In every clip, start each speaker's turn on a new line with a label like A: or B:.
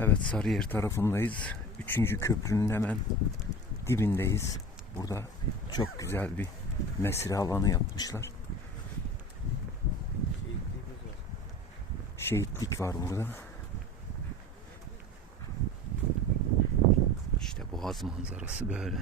A: Evet Sarıyer tarafındayız. Üçüncü köprünün hemen dibindeyiz. Burada çok güzel bir mesire alanı yapmışlar. Şehitlik var burada. İşte boğaz manzarası böyle.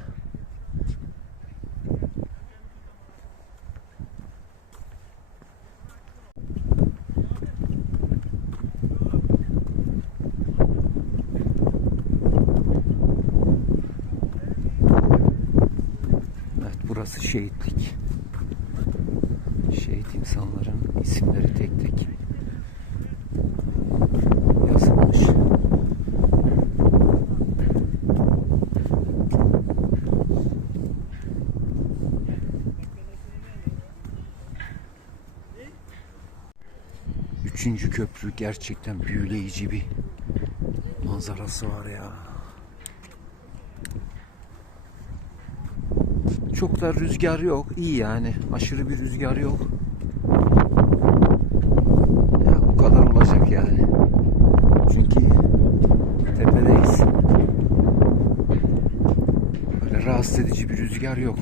A: Evet burası şehitlik. Şehit insanların isimleri tek tek yazılmış. Üçüncü köprü gerçekten büyüleyici bir manzarası var ya. Çok da rüzgar yok. İyi yani. Aşırı bir rüzgar yok. Ya bu kadar olacak yani. Çünkü tepedeyiz. Böyle rahatsız edici bir rüzgar yok.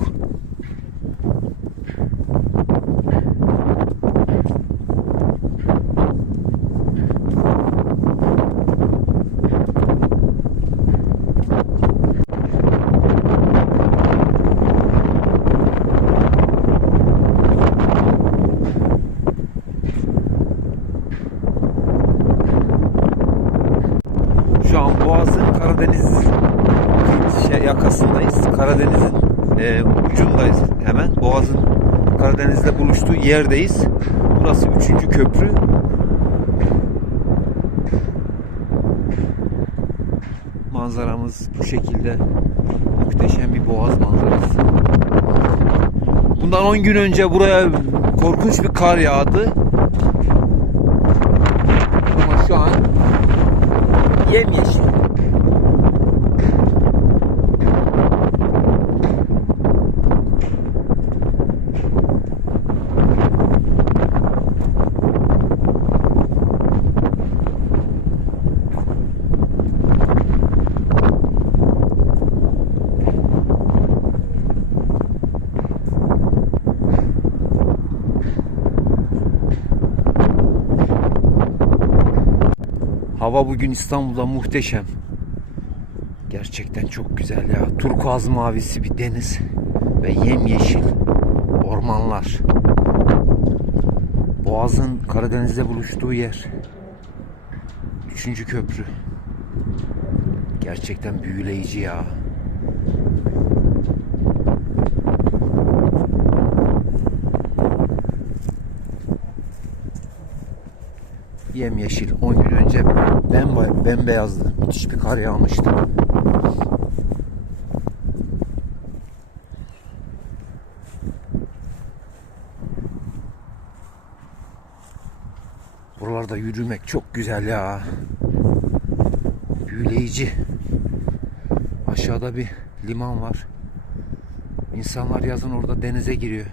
A: Şu an Boğaz'ın Karadeniz şey, yakasındayız. Karadeniz'in e, ucundayız hemen. Boğaz'ın Karadeniz'le buluştuğu yerdeyiz. Burası üçüncü köprü. Manzaramız bu şekilde. Muhteşem bir boğaz manzarası. Bundan 10 gün önce buraya korkunç bir kar yağdı. Ama şu an yemyeşil. Hava bugün İstanbul'da muhteşem. Gerçekten çok güzel ya. Turkuaz mavisi bir deniz ve yemyeşil ormanlar. Boğaz'ın Karadeniz'de buluştuğu yer. Üçüncü köprü. Gerçekten büyüleyici ya. Yemyeşil. 10 gün önce bemba- bembeyazdı. Müthiş bir kar yağmıştı. Buralarda yürümek çok güzel ya. Büyüleyici. Aşağıda bir liman var. İnsanlar yazın orada denize giriyor.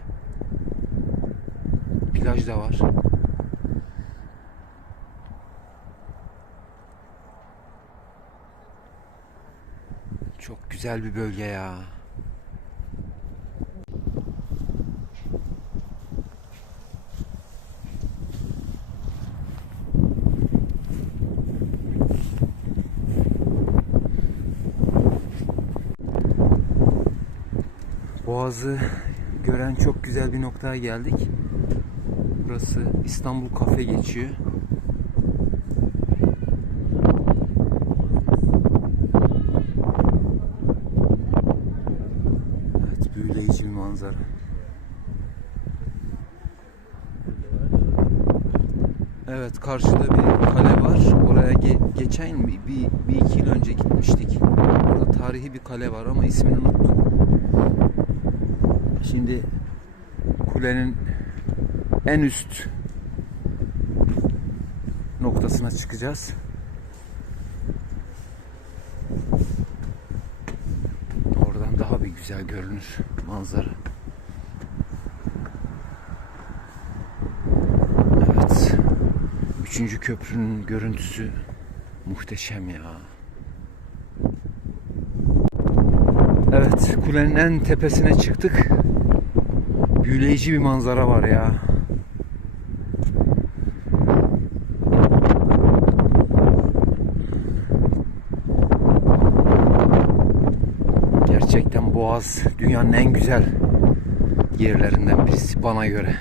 A: Plaj da var. Çok güzel bir bölge ya. Boğazı gören çok güzel bir noktaya geldik. Burası İstanbul Kafe geçiyor. Evet, büyüleyici bir manzara. Evet, karşıda bir kale var. Oraya ge- geçen bir, bir, iki yıl önce gitmiştik. Orada tarihi bir kale var ama ismini unuttum. Şimdi kulenin en üst noktasına çıkacağız. Oradan daha bir güzel görünür manzara. Evet. Üçüncü köprünün görüntüsü Muhteşem ya. Evet, kulenin en tepesine çıktık. Büyüleyici bir manzara var ya. Gerçekten Boğaz dünyanın en güzel yerlerinden birisi bana göre.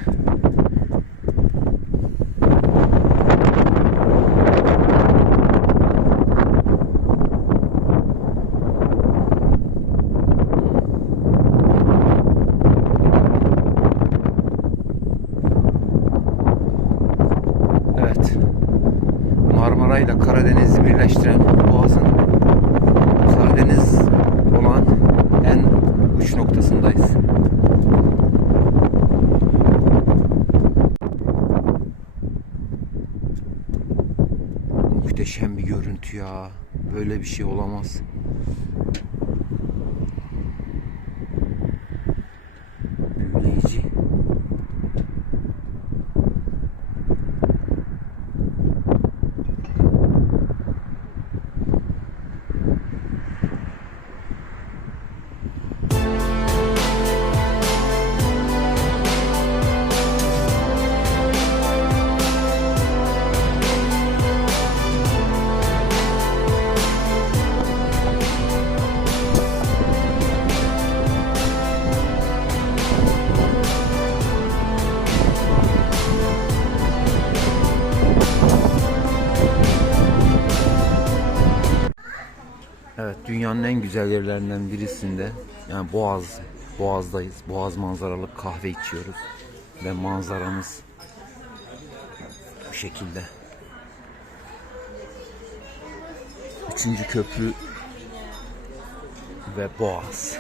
A: Evet. Marmara ile Karadeniz'i birleştiren Boğaz'ın Karadeniz olan en uç noktasındayız. Muhteşem bir görüntü ya. Böyle bir şey olamaz. Evet dünyanın en güzel yerlerinden birisinde yani Boğaz Boğaz'dayız. Boğaz manzaralı kahve içiyoruz ve manzaramız bu şekilde. Üçüncü köprü ve Boğaz.